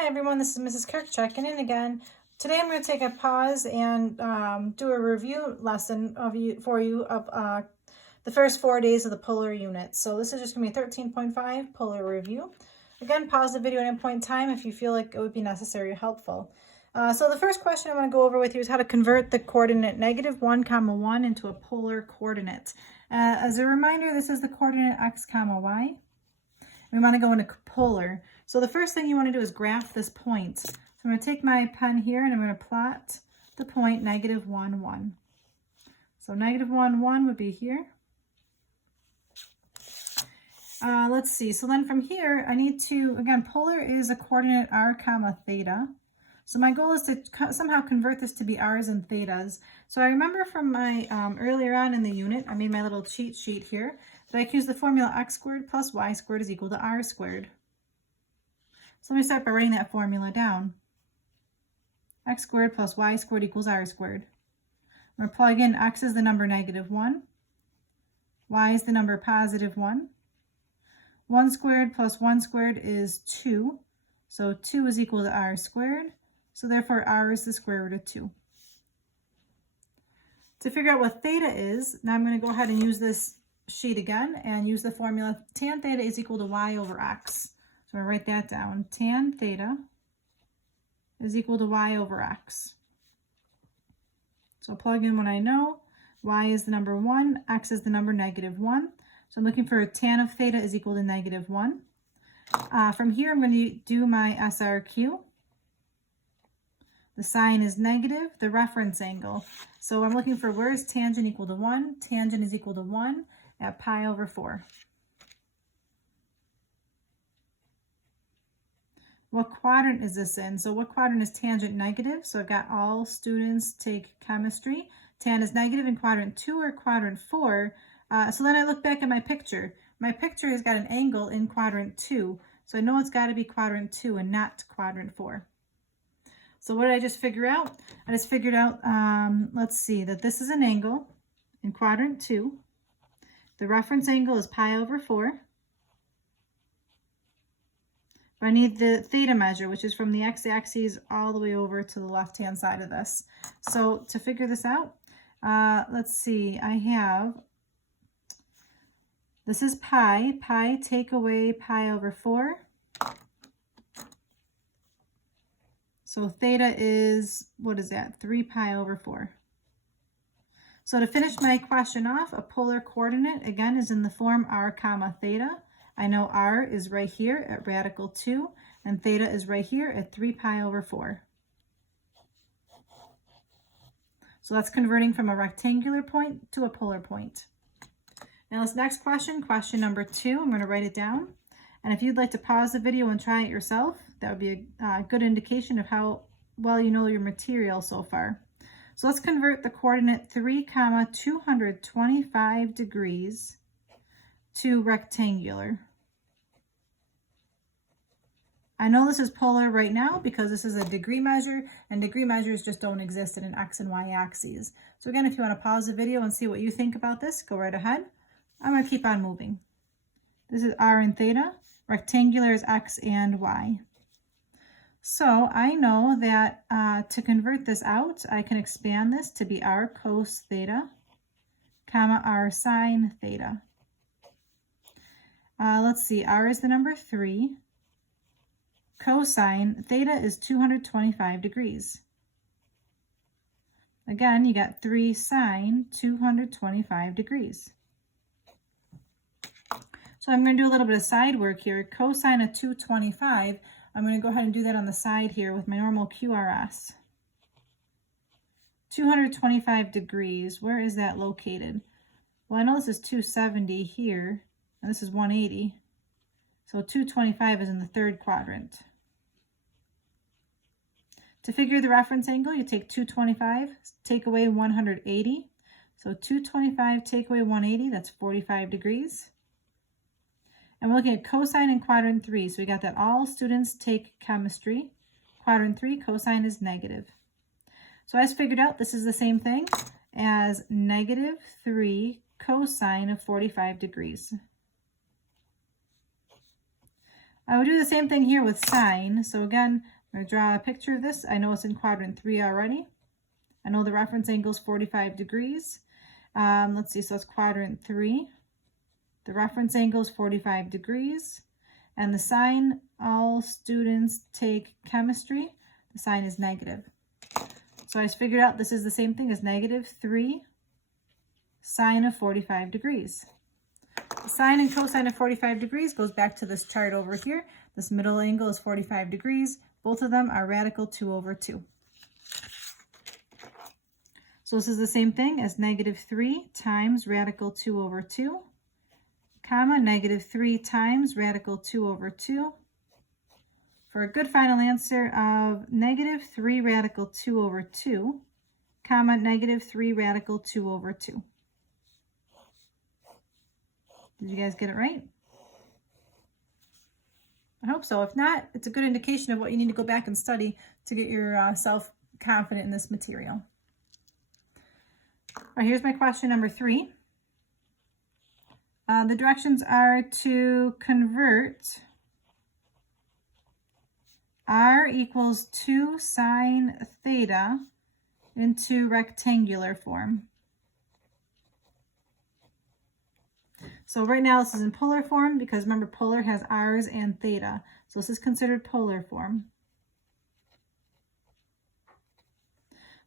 Hi everyone, this is Mrs. Kirk checking in again. Today I'm going to take a pause and do a review lesson for you of the first 4 days of the polar unit. So this is just going to be a 13.5 polar review. Again, pause the video at any point in time if you feel like it would be necessary or helpful. So the first question I'm going to go over with you is how to convert the coordinate -1, 1 into a polar coordinate. As a reminder, this is the coordinate x, y. We want to go into polar. So the first thing you want to do is graph this point. So I'm going to take my pen here and I'm going to plot the point -1, 1. So -1, 1 would be here. Let's see. So then from here, I need to, again, polar is a coordinate r, theta. So my goal is to somehow convert this to be r's and thetas. So I remember from my earlier on in the unit, I made my little cheat sheet here, that I can use the formula x squared plus y squared is equal to r squared. So let me start by writing that formula down. X squared plus y squared equals r squared. I'm going to plug in x is the number -1, y is the number +1. 1 squared plus 1 squared is 2. So 2 is equal to r squared. So therefore r is the square root of 2. To figure out what theta is, now I'm going to go ahead and use this sheet again and use the formula tan theta is equal to y over x. So I'm going to write that down. Tan theta is equal to y over x. So I'll plug in what I know. Y is the number 1, x is the number -1. So I'm looking for tan of theta is equal to -1. From here, I'm going to do my SRQ. The sign is negative, the reference angle. So I'm looking for where is tangent equal to 1? Tangent is equal to 1 at pi over 4. What quadrant is this in? So what quadrant is tangent negative? So I've got all students take chemistry. Tan is negative in quadrant 2 or quadrant 4. So then I look back at my picture. My picture has got an angle in quadrant 2. So I know it's got to be quadrant 2 and not quadrant 4. So what did I just figure out? I just figured out, let's see, that this is an angle in quadrant 2. The reference angle is pi over 4. But I need the theta measure, which is from the x-axis all the way over to the left-hand side of this. So to figure this out, let's see, I have, this is pi. Pi take away pi over 4. So theta is, what is that? 3 pi over 4. So to finish my question off, a polar coordinate, again, is in the form r, theta. I know r is right here at radical 2, and theta is right here at 3 pi over 4. So that's converting from a rectangular point to a polar point. Now this next question, question number 2, I'm going to write it down. And if you'd like to pause the video and try it yourself, that would be a good indication of how well you know your material so far. So let's convert the coordinate 3, 225 degrees to rectangular. I know this is polar right now because this is a degree measure, and degree measures just don't exist in an x and y axes. So again, if you want to pause the video and see what you think about this, go right ahead. I'm going to keep on moving. This is r and theta. Rectangular is x and y. So I know that to convert this out, I can expand this to be r cos theta, r sine theta. Let's see, r is the number 3. Cosine theta is 225 degrees. Again, you got 3 sine 225 degrees. So I'm going to do a little bit of side work here. Cosine of 225, I'm going to go ahead and do that on the side here with my normal QRS. 225 degrees, where is that located? Well, I know this is 270 here, and this is 180. So 225 is in the 3rd quadrant. To figure the reference angle, you take 225, take away 180. So 225 take away 180, that's 45 degrees. And we're looking at cosine in quadrant 3. So we got that all students take chemistry. Quadrant 3, cosine is negative. So I just figured out this is the same thing as -3 cosine of 45 degrees. I would do the same thing here with sine. So again, I'm going to draw a picture of this. I know it's in quadrant 3 already. I know the reference angle is 45 degrees. Let's see, so it's quadrant 3. The reference angle is 45 degrees. And the sign, all students take chemistry, the sign is negative. So I just figured out this is the same thing as -3 sine of 45 degrees. The sine and cosine of 45 degrees goes back to this chart over here. This middle angle is 45 degrees. Both of them are radical 2/2. So this is the same thing as -3 times radical 2/2, comma, -3 times radical 2/2, for a good final answer of -3 radical 2/2, comma, -3 radical 2/2. Did you guys get it right? I hope so. If not, it's a good indication of what you need to go back and study to get yourself confident in this material. All right, here's my question number 3. The directions are to convert r equals 2 sine theta into rectangular form. So right now this is in polar form because remember polar has r's and theta. So this is considered polar form.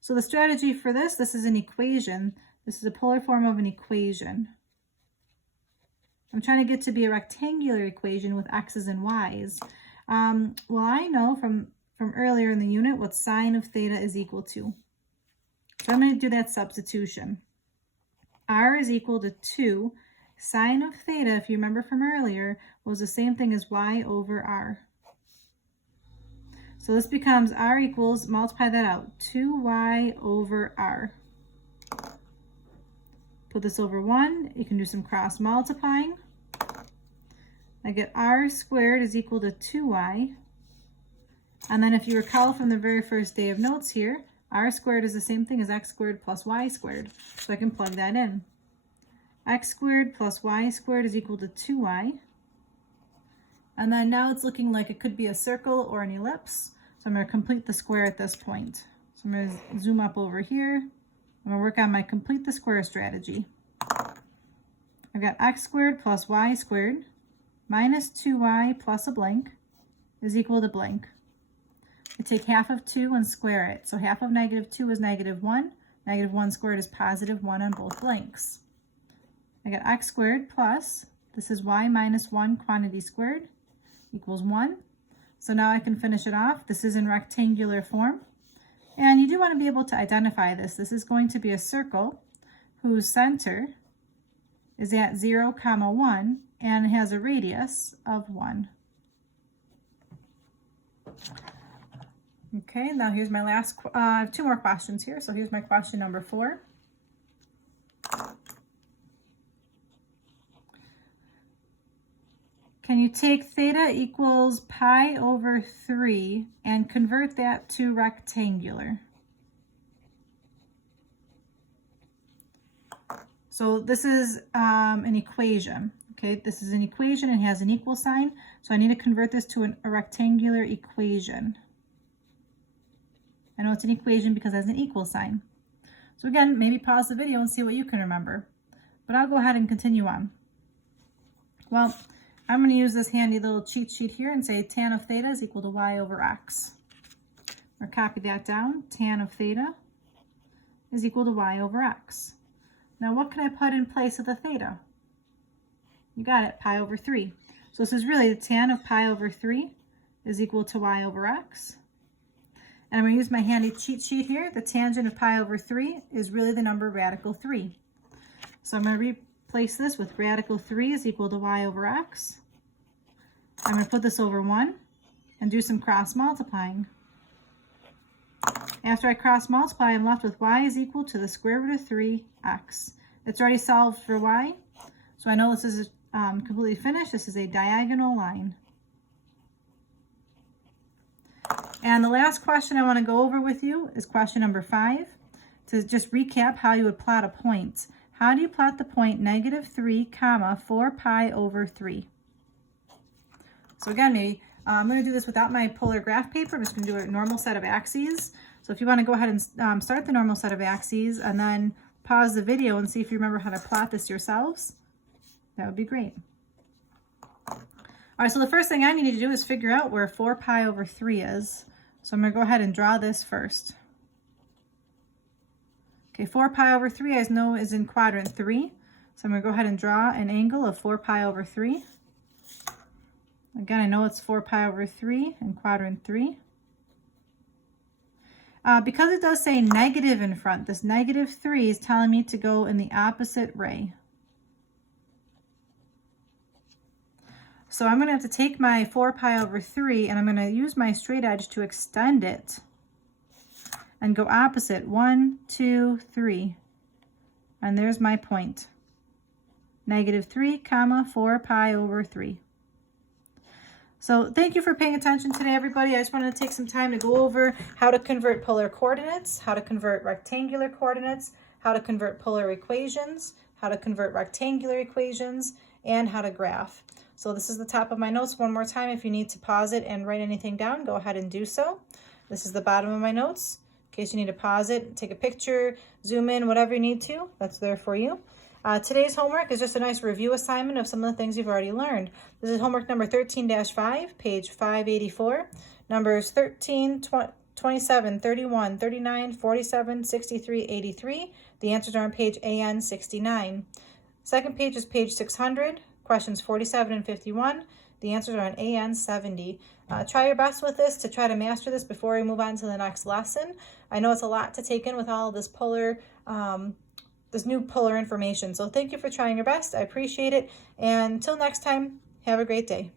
So the strategy for this is an equation. This is a polar form of an equation. I'm trying to get to be a rectangular equation with x's and y's. Well, I know from earlier in the unit what sine of theta is equal to. So I'm going to do that substitution. R is equal to 2. Sine of theta, if you remember from earlier, was the same thing as y over r. So this becomes r equals, multiply that out, 2y over r. Put this over 1. You can do some cross multiplying. I get r squared is equal to 2y. And then if you recall from the very first day of notes here, r squared is the same thing as x squared plus y squared. So I can plug that in. X squared plus y squared is equal to 2y. And then now it's looking like it could be a circle or an ellipse. So I'm going to complete the square at this point. So I'm going to zoom up over here. I'm going to work on my complete the square strategy. I've got x squared plus y squared minus 2y plus a blank is equal to blank. I take half of 2 and square it. So half of -2 is -1. -1 squared is +1 on both blanks. I got x squared plus, this is y minus 1 quantity squared, equals 1. So now I can finish it off. This is in rectangular form. And you do want to be able to identify this. This is going to be a circle whose center is at 0, 1, and has a radius of 1. Okay, now here's my last, 2 more questions here. So here's my question number 4. Can you take theta equals pi over 3 and convert that to rectangular? So this is an equation. Okay, this is an equation and has an equal sign. So I need to convert this to a rectangular equation. I know it's an equation because it has an equal sign. So again, maybe pause the video and see what you can remember. But I'll go ahead and continue on. Well, I'm going to use this handy little cheat sheet here and say tan of theta is equal to y over x. Or copy that down. Tan of theta is equal to y over x. Now what can I put in place of the theta? You got it, pi over 3. So this is really the tan of pi over 3 is equal to y over x. And I'm going to use my handy cheat sheet here. The tangent of pi over 3 is really the number radical 3. So I'm going to replace this with radical 3 is equal to y over x. I'm going to put this over 1 and do some cross multiplying. After I cross multiply, I'm left with y is equal to the square root of 3x. It's already solved for y, so I know this is completely finished. This is a diagonal line. And the last question I want to go over with you is question number 5. To just recap how you would plot a point. How do you plot the point -3, 4 pi over 3? So again, I'm going to do this without my polar graph paper. I'm just going to do a normal set of axes. So if you want to go ahead and start the normal set of axes and then pause the video and see if you remember how to plot this yourselves, that would be great. All right, so the first thing I need to do is figure out where 4 pi over 3 is. So I'm going to go ahead and draw this first. Okay, 4 pi over 3 I know is in quadrant 3. So I'm going to go ahead and draw an angle of 4 pi over 3. Again, I know it's 4 pi over 3 in quadrant 3. Because it does say negative in front, this -3 is telling me to go in the opposite ray. So I'm going to have to take my 4 pi over 3 and I'm going to use my straight edge to extend it and go opposite. 1, 2, 3. And there's my point. -3, comma, 4 pi over 3. So thank you for paying attention today, everybody. I just wanted to take some time to go over how to convert polar coordinates, how to convert rectangular coordinates, how to convert polar equations, how to convert rectangular equations, and how to graph. So this is the top of my notes. One more time, if you need to pause it and write anything down, go ahead and do so. This is the bottom of my notes. In case you need to pause it, take a picture, zoom in, whatever you need to, that's there for you. Today's homework is just a nice review assignment of some of the things you've already learned. This is homework number 13-5, page 584, numbers 13, 27, 31, 39, 47, 63, 83. The answers are on page AN 69. Second page is page 600, questions 47 and 51. The answers are on AN 70. Try your best with this to try to master this before we move on to the next lesson. I know it's a lot to take in with all this this new polar information. So thank you for trying your best. I appreciate it. And until next time, have a great day.